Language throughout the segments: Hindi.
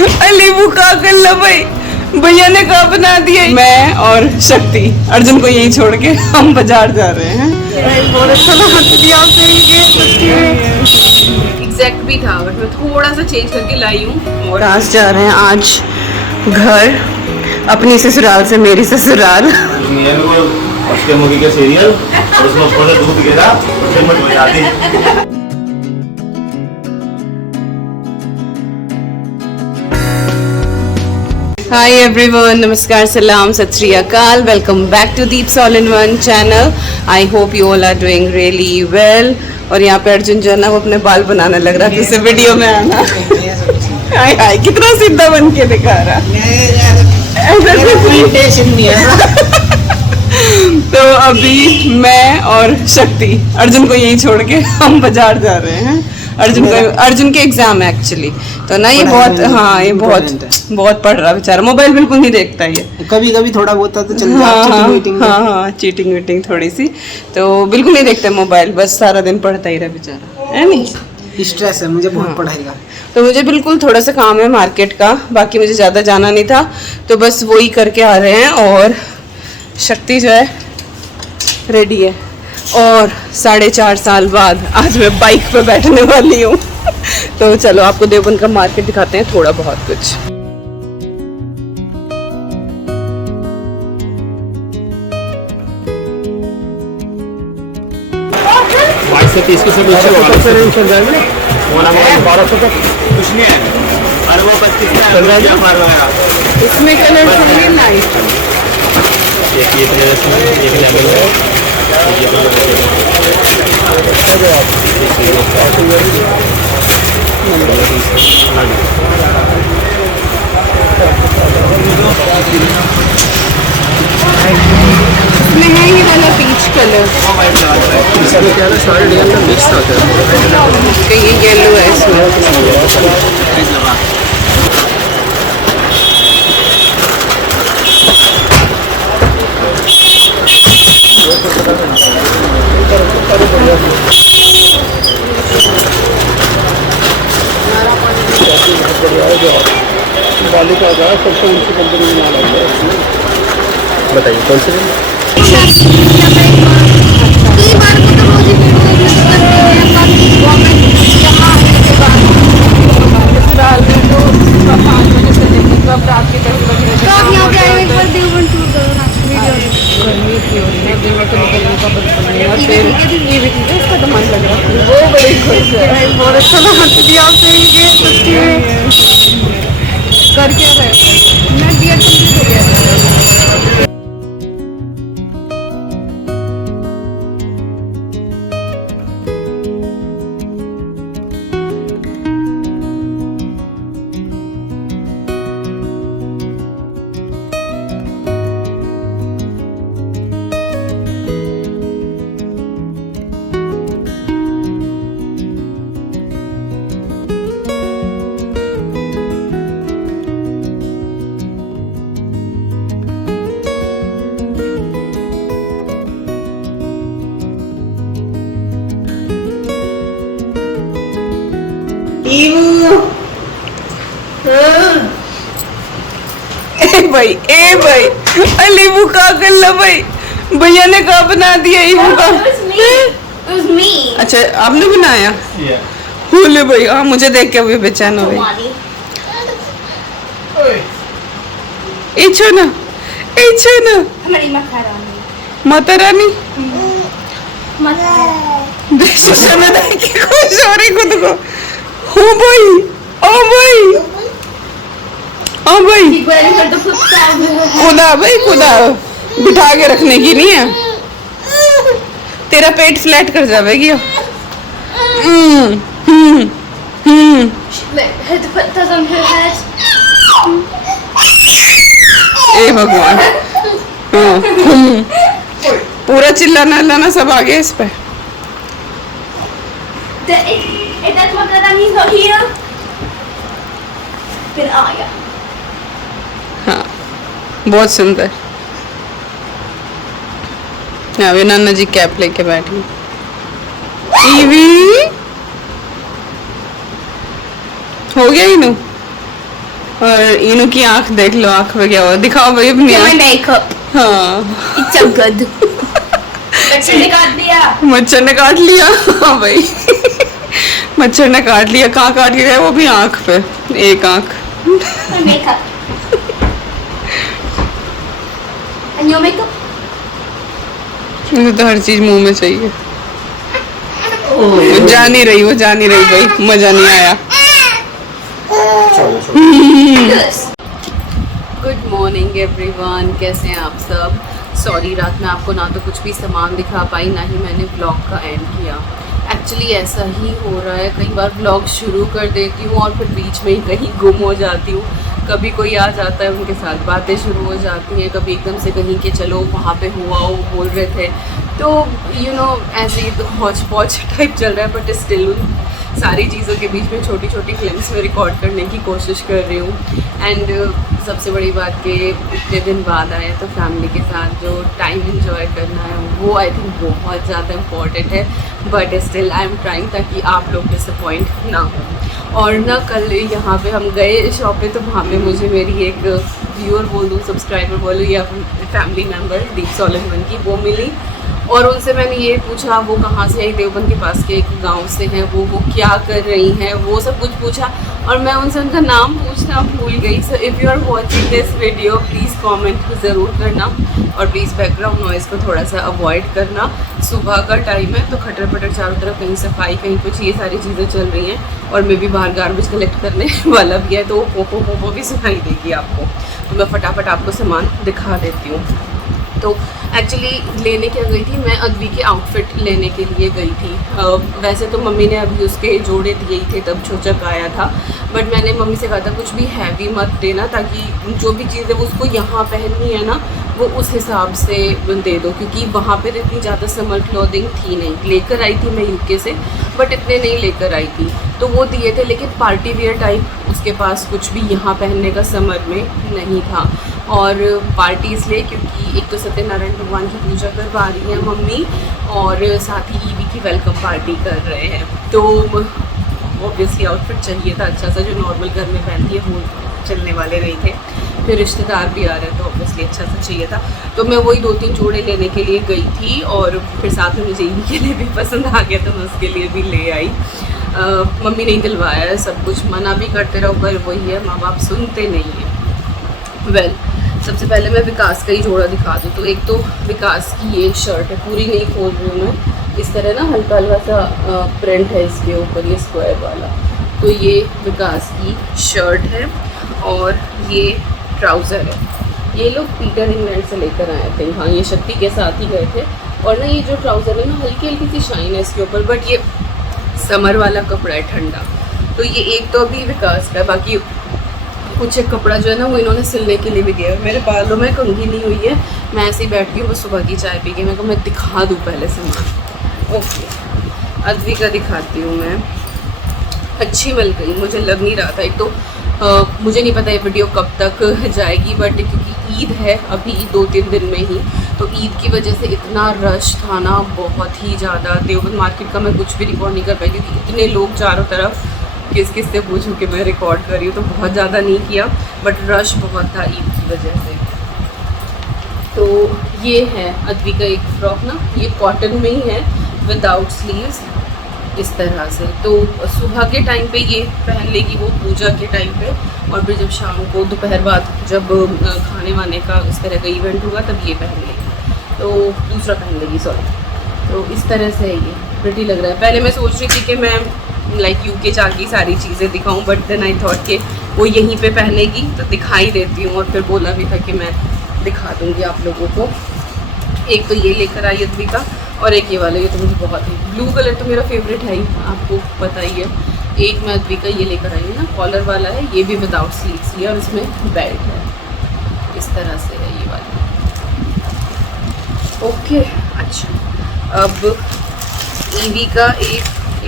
नींबू का कर लो भाई, भैया ने कहा बना दिया। मैं और शक्ति अर्जुन को यहीं छोड़ के हम बाजार जा रहे हैं। एग्जैक्ट भी था बट मैं थोड़ा सा चेंज करके लाई हूँ। और आज जा रहे हैं आज घर, अपनी ससुराल से मेरी ससुराल। उसके मुर्गी के सीरियल और उसमें ऊपर से दूध गिरा, उससे मत हो जाती। हाय एवरीवन, नमस्कार, सलाम, Sat Sri Akal. Welcome back to Deep's all in one channel. I hope you all are doing really well. और यहाँ पे अर्जुन जो है ना वो अपने बाल बनाने लग रहा है, तो वीडियो में आना। हाय हाय, कितना सीधा बन के दिखा रहा तो अभी मैं और शक्ति अर्जुन को यहीं छोड़ के हम बाजार जा रहे हैं। अर्जुन के एग्जाम है एक्चुअली, तो ना ये बहुत, हाँ ये बहुत पढ़ रहा बेचारा, मोबाइल बिल्कुल नहीं देखता ये। कभी कभी थोड़ा बहुत तो चल जाता है, हाँ चीटिंग वीटिंग थोड़ी सी, तो बिल्कुल नहीं देखता मोबाइल, बस सारा दिन पढ़ता ही रहा बेचारा, है नहीं। स्ट्रेस है मुझे बहुत पढ़ाई का, तो मुझे बिल्कुल थोड़ा सा काम है मार्केट का, बाकी मुझे ज़्यादा जाना नहीं था, तो बस वही करके आ रहे हैं। और शक्ति जो है रेडी है, और 4.5 साल बाद आज मैं बाइक पे बैठने वाली हूँ। तो चलो आपको देवबंद का मार्केट दिखाते हैं थोड़ा बहुत कुछ। से 30 की कुछ नहीं है, और वो 25 का इसमें कलर चाहिए लाइट, एक लेवल है, इसमें है ये वाला पीच कलर, सारे डिजाइन में मिक्स आता है। ये येलो है इसमें। बालिका का सबसे ऊंची कंपनी में नाम आता है। बताइए कौन सी वो बड़ी खुश है, बहुत अच्छा लगा कर क्या रहे, मैं बीएड कंप्लीट हो गया। ए भाई नींबू का कर लो भाई, भैया ने कहा बना दिया नींबू का। अच्छा आपने बनाया? बोले भाई, हाँ मुझे देख के अभी बेचैन हो गई। इच्छो ना माता रानी शीशे में देख के खुश हो रही खुद को। हो भाई, ओ भाई, ओ भाई, खुदा भाई खुदा, बिठा के रखने की नहीं है, तेरा पेट फ्लैट कर जाएगी। ए भगवान, पूरा चिल्लाना लाना सब आ गया इस पे। हाँ बहुत सुंदर। अभी नाना जी कैप लेके बैठी। टीवी हो गया इनू, और इनू की आंख देख लो, आंख में क्या हुआ, दिखाओ भाई अपनी My आंख। makeup. हाँ It's so good. बच्चे ने काट दिया. मच्छर ने काट लिया। हाँ भाई मच्छर ने काट लिया। कहाँ काट के गया? वो भी आंख पे, एक आंख। My makeup. And your makeup? मुझे तो हर चीज मुंह में चाहिए। वो जा नहीं रही भाई, मजा नहीं आया। Yes. गुड मॉर्निंग एवरीवन, कैसे हैं आप सब? सॉरी रात में आपको ना तो कुछ भी सामान दिखा पाई, ना ही मैंने ब्लॉग का एंड किया। एक्चुअली ऐसा ही हो रहा है, कई बार ब्लॉग शुरू कर देती हूँ और फिर बीच में ही कहीं गुम हो जाती हूँ। कभी कोई आ जाता है, उनके साथ बातें शुरू हो जाती हैं, कभी एकदम से कहीं के चलो वहाँ पे हुआ वो बोल रहे थे, तो यू नो ऐसे ही तो हौच पौच टाइप चल रहा है। बट स्टिल सारी चीज़ों के बीच में छोटी छोटी क्लिप्स में रिकॉर्ड करने की कोशिश कर रही हूँ। एंड सबसे बड़ी बात कि इतने दिन बाद आए तो फैमिली के साथ जो टाइम एंजॉय करना है वो आई थिंक बहुत ज़्यादा इम्पॉर्टेंट है। But still I am trying ताकि आप लोग डिसअपॉइंट ना हो। और ना कल यहाँ पे हम गए शॉप पे, तो वहाँ पे मुझे मेरी एक व्यूअर बोल दूँ, सब्सक्राइबर बोलूँ या फैमिली मेम्बर दीप सोलनमन की, वो मिली और उनसे मैंने ये पूछा वो कहाँ से आई, देवबंद के पास के एक गांव से हैं वो क्या कर रही हैं, वो सब कुछ पूछा और मैं उनसे उनका नाम पूछना भूल गई। So if you are watching this video please comment ज़रूर करना और प्लीज़ बैकग्राउंड नॉइज़ को थोड़ा सा अवॉइड करना। सुबह का टाइम है तो खटर पटर चारों तरफ कहीं सफाई कहीं कुछ ये सारी चीज़ें चल रही हैं और मे भी बाहर गार्बेज कलेक्ट करने वाला भी है, तो वो पोपो भी सुनाई देगी आपको। तो मैं फटाफट आपको सामान दिखा देती हूँ। तो एक्चुअली लेने क्या गई थी मैं, अद्वी के आउटफिट लेने के लिए गई थी। वैसे तो मम्मी ने अभी उसके जोड़े दिए ही थे तब छोचक आया था, बट मैंने मम्मी से कहा था कुछ भी हैवी मत देना, ताकि जो भी चीज़ें वो उसको यहाँ पहननी है ना वो उस हिसाब से दे दो, क्योंकि वहाँ पर इतनी ज़्यादा समर क्लॉथिंग थी नहीं। लेकर आई थी मैं यूके से, बट इतने नहीं लेकर आई थी, तो वो दिए थे, लेकिन पार्टी वेयर टाइप उसके पास कुछ भी यहाँ पहनने का समर में नहीं था। और पार्टी इसलिए क्योंकि एक तो सत्यनारायण भगवान की पूजा करवा रही है मम्मी और साथ ही ईवी की वेलकम पार्टी कर रहे हैं, तो ऑब्वियसली आउटफिट चाहिए था अच्छा सा, जो नॉर्मल घर में पहनती है वो चलने वाले नहीं थे, फिर रिश्तेदार भी आ रहे हैं तो ऑब्वियसली अच्छा सा चाहिए था। तो मैं वही 2-3 जोड़े लेने के लिए गई थी और फिर साथ में मुझे ईवी के लिए भी पसंद आ गया तो मैं उसके लिए भी ले आई। मम्मी नहीं दिलवाया है सब कुछ, मना भी करते रहो पर वही है, माँ बाप सुनते नहीं हैं। वेल सबसे पहले मैं विकास का ही जोड़ा दिखा दूँ, तो एक तो विकास की ये शर्ट है, पूरी नहीं खोल रही हूँ मैं, इस तरह ना हल्का हल्का सा प्रिंट है इसके ऊपर, ये स्क्वायर वाला। तो ये विकास की शर्ट है और ये ट्राउज़र है। ये लोग पीटर इंग्लैंड से लेकर आए थे, हाँ ये शक्ति के साथ ही गए थे। और ना ये जो ट्राउज़र है ना हल्की हल्की सी शाइन है इसके ऊपर, बट ये समर वाला कपड़ा है ठंडा, तो ये एक तो अभी विकास का है। बाकी कुछ एक कपड़ा जो है ना वो इन्होंने सिलने के लिए भी दिया है। मेरे बालों में कंघी नहीं हुई है, मैं ऐसे ही बैठ गई हूँ बस सुबह की चाय पी के। मैं दिखा दूँ पहले सामान। ओके अद्वी का दिखाती हूँ मैं। अच्छी मिल गई, मुझे लग नहीं रहा था। एक तो मुझे नहीं पता ये वीडियो कब तक जाएगी, बट क्योंकि ईद है अभी 2-3 दिन में ही, तो ईद की वजह से इतना रश था ना, बहुत ही ज़्यादा। देवबंद मार्केट का मैं कुछ भी रिकॉर्ड नहीं कर पाई क्योंकि इतने लोग चारों तरफ, किस से पूछूं कि मैं रिकॉर्ड कर रही हूँ, तो बहुत ज़्यादा नहीं किया, बट रश बहुत था ईद की वजह से। तो ये है अद्वी का एक फ्रॉक ना, ये कॉटन में ही है विदाउट स्लीव्स इस तरह से। तो सुबह के टाइम पे ये पहन लेगी वो पूजा के टाइम पे, और फिर जब शाम को दोपहर बाद जब खाने वाने का इस तरह का इवेंट होगा तब ये पहन लेगी, तो दूसरा पहन लेगी सॉरी। तो इस तरह से ये प्रिटी लग रहा है। पहले मैं सोच रही थी कि मैं लाइक यूके जाके सारी चीज़ें दिखाऊं, बट देन आई थॉट कि वो यहीं पे पहनेगी तो दिखाई देती हूँ, और फिर बोला भी था कि मैं दिखा दूँगी आप लोगों को। एक तो ये लेकर आई अद्वी का, और एक ये वाला, ये तो मुझे बहुत ही, ब्लू कलर तो मेरा फेवरेट है ही, आपको पता ही है। एक मैं अद्वी का ये लेकर आई हूँ ना, कॉलर वाला है, ये भी विदाउट स्लीव्स ही है और इसमें बेल्ट है, इस तरह से है ये वाली। ओके अच्छा, अब ईवी का एक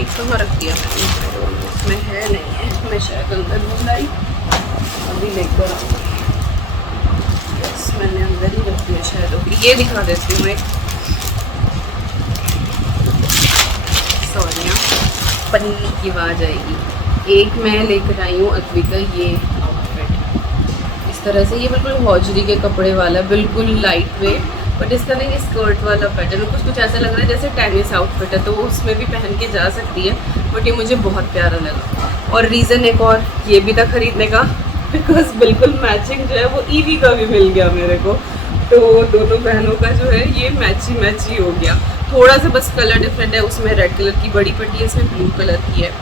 कहाँ रख दिया मैंने, इसमें है नहीं है, मैं शायद अंदर भूल आई, अभी लेकर आऊँगी। यस मैंने अंदर ही रख दिया शायद। ओके ये दिखा देती हूँ, एक सॉरी पन्नी की आवाज़ आएगी। एक मैं लेकर आई हूँ अद्वी का ये आउटफिट, इस तरह से। ये बिल्कुल हौजरी के कपड़े वाला, बिल्कुल लाइट वेट, बट इसका नहीं, ये स्कर्ट वाला पैटर्न कुछ ऐसा लग रहा है जैसे टेनिस आउटफिट है, तो वो उसमें भी पहन के जा सकती है। बट ये मुझे बहुत प्यारा लगा। और रीज़न एक और ये भी था ख़रीदने का, बिकॉज बिल्कुल मैचिंग जो है वो ईवी का भी मिल गया मेरे को। तो दोनों बहनों का जो है ये मैची हो गया। थोड़ा सा बस कलर डिफरेंट है, उसमें रेड कलर की बड़ी पट्टी है, इसमें ब्लू कलर की है।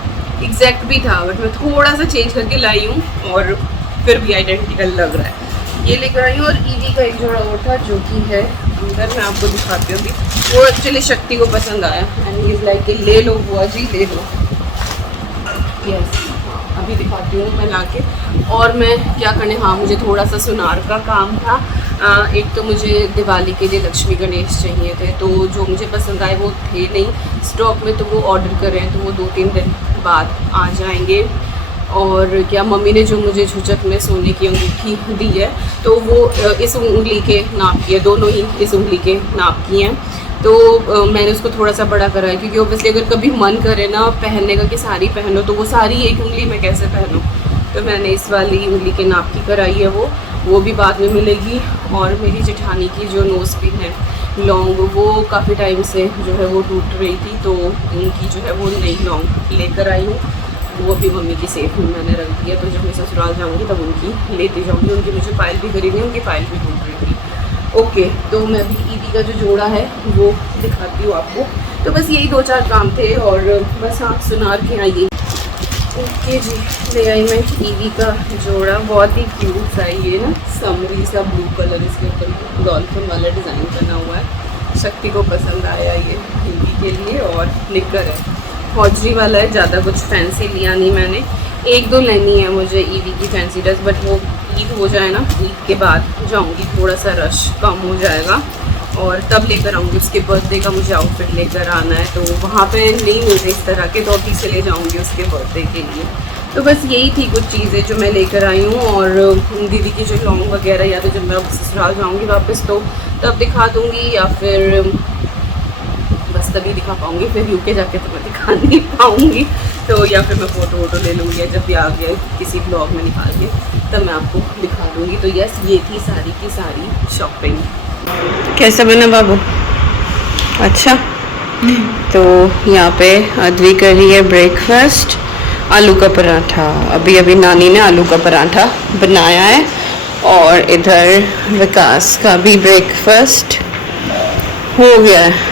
एग्जैक्ट भी था बट मैं थोड़ा सा चेंज करके लाई हूँ और फिर भी आइडेंटिकल लग रहा है। ये लेकर आई हूँ। और ईवी का एक जोड़ा और था जो कि है अंदर, मैं आपको दिखाती हूँ अभी। वो एक्चुअली शक्ति को पसंद आया एंड ही इज़ लाइक कि ले लो बुआ जी ले लो। यस, अभी दिखाती हूँ मैं ला के। और मैं क्या करने, हाँ मुझे थोड़ा सा सुनार का काम था। एक तो मुझे दिवाली के लिए लक्ष्मी गणेश चाहिए थे, तो जो मुझे पसंद आए वो थे नहीं स्टॉक में, तो वो ऑर्डर कर रहे हैं, तो वो 2-3 दिन बाद आ जाएंगे। और क्या मम्मी ने जो मुझे झुचक में सोने की अंगूठी दी है, तो वो इस उंगली के नाप की है, दोनों ही इस उंगली के नाप की हैं। तो मैंने उसको थोड़ा सा बड़ा करा है, क्योंकि ऑब्वियसली अगर कभी मन करे ना पहनने का कि साड़ी पहनो, तो वो साड़ी एक उंगली में कैसे पहनूं, तो मैंने इस वाली उंगली के नाप की कराई है। वो भी बाद में मिलेगी। और मेरी जेठानी की जो नोज़ पिन है लॉन्ग, वो काफ़ी टाइम से जो है वो टूट रही थी, तो उनकी जो है वो नई लॉन्ग लेकर आई हूँ। वो भी मम्मी की सेफ में मैंने रख दिया, तो जब मैं ससुराल जाऊँगी तब उनकी लेती जाऊँगी। उनकी मुझे फाइल भी खरीदनी है, उनकी फाइल भी टूट रही थी। ओके, तो मैं अभी ईवी का जो जोड़ा है वो दिखाती हूँ आपको। तो बस यही 2-4 काम थे और बस हाँ सुनार के आइए। ओके जी, ले आई मैं ईवी का जोड़ा। बहुत ही क्यूट सा ये ना समरी सा ब्लू कलर, इसके ऊपर डॉल्फिन वाला डिज़ाइन बना हुआ है। शक्ति को पसंद आया ये ईवी के लिए। और निकर है, हौजरी वाला है, ज़्यादा कुछ फैंसी लिया नहीं मैंने। 1-2 लेनी है मुझे ईवी की फैंसी ड्रेस, बट वो ईद हो जाए ना, ईद के बाद जाऊँगी, थोड़ा सा रश कम हो जाएगा और तब लेकर आऊँगी। उसके बर्थडे का मुझे आउटफिट लेकर आना है, तो वहाँ पे नहीं मिलते इस तरह के, तो ऑफिस से ले जाऊँगी उसके बर्थडे के लिए। तो बस यही थी कुछ चीज़ें जो मैं लेकर आई हूँ। और दीदी की जो लॉन्ग वगैरह या तो जब मैं ससुराल जाऊँगी वापस तो तब दिखा दूँगी, या फिर बस तभी दिखा पाऊँगी, फिर यूके जाके तो मैं दिखा नहीं पाऊँगी। तो या फिर मैं फ़ोटो ले लूँगी, या जब भी आ गया किसी ब्लॉग में निकाल के तब मैं आपको दिखा दूँगी। तो यस, ये थी सारी की सारी शॉपिंग। कैसा बना बाबू? अच्छा। तो यहाँ पे अद्वी कर रही है ब्रेकफास्ट, आलू का पराठा। अभी नानी ने आलू का पराठा बनाया है। और इधर विकास का भी ब्रेकफास्ट हो गया है।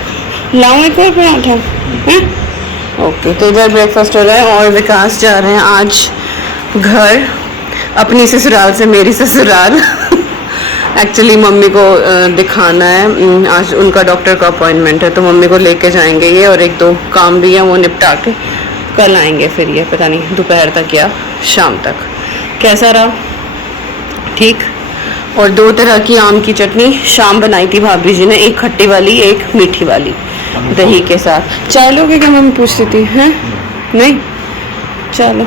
लाऊं एक और पराठा? हैं? ओके, तो इधर ब्रेकफास्ट हो रहा है और विकास जा रहे हैं आज घर, अपनी ससुराल से मेरी ससुराल। एक्चुअली मम्मी को दिखाना है, आज उनका डॉक्टर का अपॉइंटमेंट है, तो मम्मी को लेके जाएंगे ये। और 1-2 काम भी है वो निपटा के कल आएंगे, फिर ये पता नहीं दोपहर तक या शाम तक। कैसा रहा? ठीक। और 2 तरह की आम की चटनी शाम बनाई थी भाभी जी ने, एक खट्टी वाली एक मीठी वाली दही के साथ। चाय लोगे क्या मम्मी पूछती थी? हैं नहीं, चलो।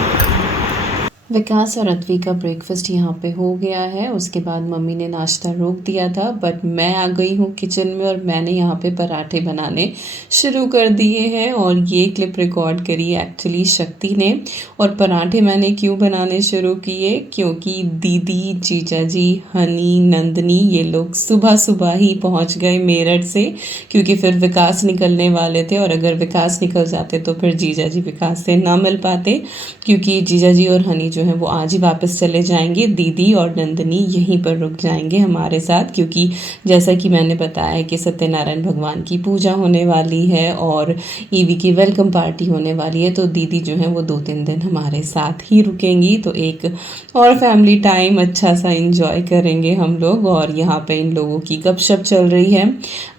विकास और अद्वी का ब्रेकफास्ट यहाँ पे हो गया है। उसके बाद मम्मी ने नाश्ता रोक दिया था, बट मैं आ गई हूँ किचन में और मैंने यहाँ पे पराठे बनाने शुरू कर दिए हैं। और ये क्लिप रिकॉर्ड करी एक्चुअली शक्ति ने। और पराठे मैंने क्यों बनाने शुरू किए, क्योंकि दीदी, जीजा जी, हनी, नंदनी ये लोग सुबह सुबह ही पहुँच गए मेरठ से, क्योंकि फिर विकास निकलने वाले थे। और अगर विकास निकल जाते तो फिर जीजा जी विकास से ना मिल पाते, क्योंकि जीजा जी और हनी जो है वो आज ही वापस चले जाएंगे। दीदी और नंदनी यहीं पर रुक जाएंगे हमारे साथ, क्योंकि जैसा कि मैंने बताया कि सत्यनारायण भगवान की पूजा होने वाली है और ईवी की वेलकम पार्टी होने वाली है, तो दीदी जो है वो 2-3 दिन हमारे साथ ही रुकेंगी। तो एक और फैमिली टाइम अच्छा सा इंजॉय करेंगे हम लोग। और यहाँ पे इन लोगों की गपशप चल रही है।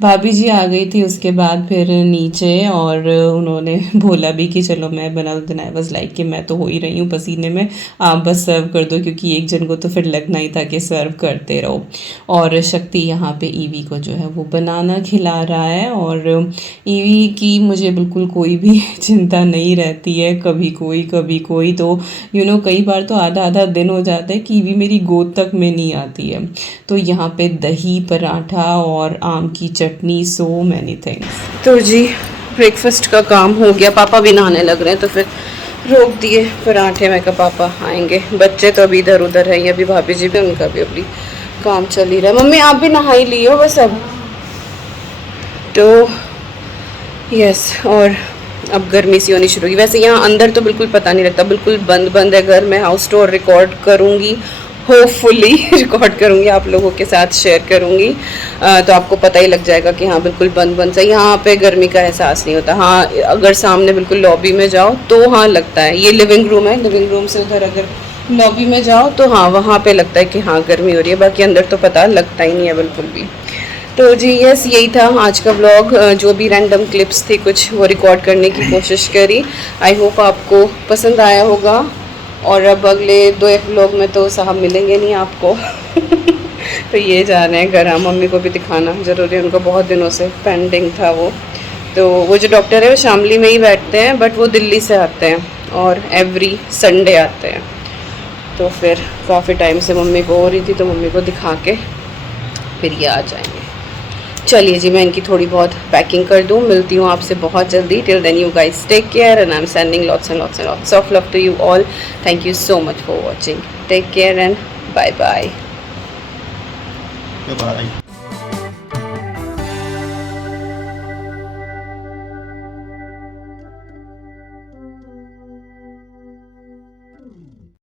भाभी जी आ गई थी उसके बाद फिर नीचे, और उन्होंने बोला भी कि चलो मैं बना दूँ। आई वाज लाइक कि मैं तो हो ही रही हूँ पसीने में, आप बस सर्व कर दो, क्योंकि एक जन को तो फिर लगना ही था कि सर्व करते रहो। और शक्ति यहाँ पे ईवी को जो है वो बनाना खिला रहा है। और ईवी की मुझे बिल्कुल कोई भी चिंता नहीं रहती है, कभी कोई तो कई बार तो आधा दिन हो जाता है कि ईवी मेरी गोद तक में नहीं आती है। तो यहाँ पे दही, पराठा और आम की चटनी, सो मैनी थिंग्स। तो जी ब्रेकफास्ट का काम हो गया, पापा भी नहाने लग रहे हैं, तो फिर रोक दिए पराठे। मैं कहा पापा आएंगे, बच्चे तो अभी इधर उधर है, अभी भाभी जी भी, उनका भी अभी काम चल ही रहा है। मम्मी आप भी नहा ही ली हो बस अब तो। यस, और अब गर्मी सी होनी शुरू हुई। वैसे यहाँ अंदर तो बिल्कुल पता नहीं लगता, बिल्कुल बंद बंद है घर। मैं हाउस टूर रिकॉर्ड करूँगी, होपफुली रिकॉर्ड करूँगी, आप लोगों के साथ शेयर करूँगी, तो आपको पता ही लग जाएगा कि हाँ बिल्कुल बंद बंद सा। यहाँ पे गर्मी का एहसास नहीं होता। हाँ अगर सामने बिल्कुल लॉबी में जाओ तो हाँ लगता है। ये लिविंग रूम है, लिविंग रूम से उधर अगर लॉबी में जाओ तो हाँ वहाँ पे लगता है कि हाँ गर्मी हो रही है, बाकी अंदर तो पता लगता ही नहीं है बिल्कुल भी। तो जी यस, यही था आज का व्लॉग। जो भी रैंडम क्लिप्स थी कुछ वो रिकॉर्ड करने की कोशिश करी। आई होप आपको पसंद आया होगा। और अब अगले 2-1 व्लॉग में तो साहब मिलेंगे नहीं आपको तो ये जा रहे हैं घर। हाँ मम्मी को भी दिखाना ज़रूरी है, उनको बहुत दिनों से पेंडिंग था वो। तो वो जो डॉक्टर है वो शामली में ही बैठते हैं, बट वो दिल्ली से आते हैं और एवरी संडे आते हैं। तो फिर काफ़ी टाइम से मम्मी को हो रही थी, तो मम्मी को दिखा के फिर ये आ जाएंगे। चलिए जी, मैं इनकी थोड़ी बहुत पैकिंग कर दूँ। मिलती हूँ आपसे बहुत जल्दी। Till then you guys take care and I am sending lots and lots and lots of love to you all. Thank you so much for watching. Take care and bye bye. Bye.